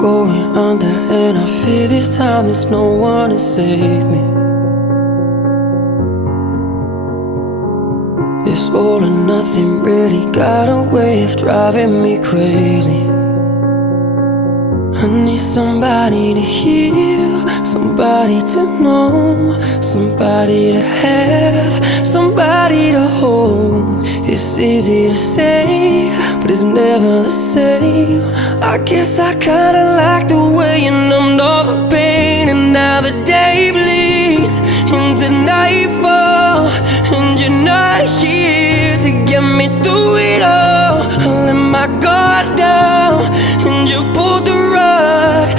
going under, and I fear this time there's no one to save me. This all or nothing really got a way of driving me crazy. I need somebody to heal, somebody to know, somebody to have, somebody to hold. It's easy to say, but it's never the same. I guess I kinda like the way you numbed all the pain, and now the day bleeds into nightfall, and you're not here to get me through it all. I let my guard down, and you pulled the rug.